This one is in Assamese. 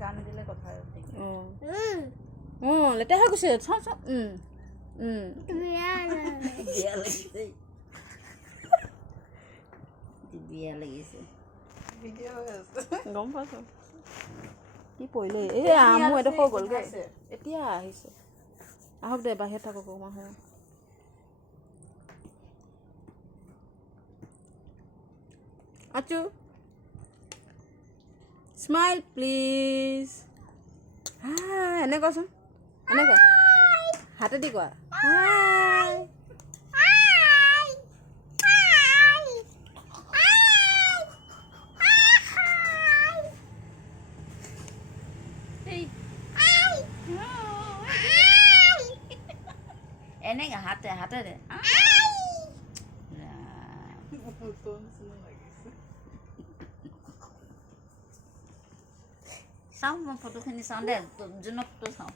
গান দিলে কথা লেতেৰা হৈ গৈছে চাওঁ চাওঁ বিয়া লাগিছে বিয়া লাগিছে ভিডিঅ' হৈ আছে গম পাইছোঁ কি পৰিলে এই মোৰ এডোখৰ গ'লগৈ এতিয়া আহিছে আহক দে বাহিৰত থাকক অকণমান সময় আচু স্মাইল প্লিজ হাই এনেকুৱাচোন এনেকুৱা হাতেদি কোৱা হাই এনেকে হাতে হাতে দে চাওঁ মই ফটোখিনি চাওঁ দে জোনকটো চাওঁ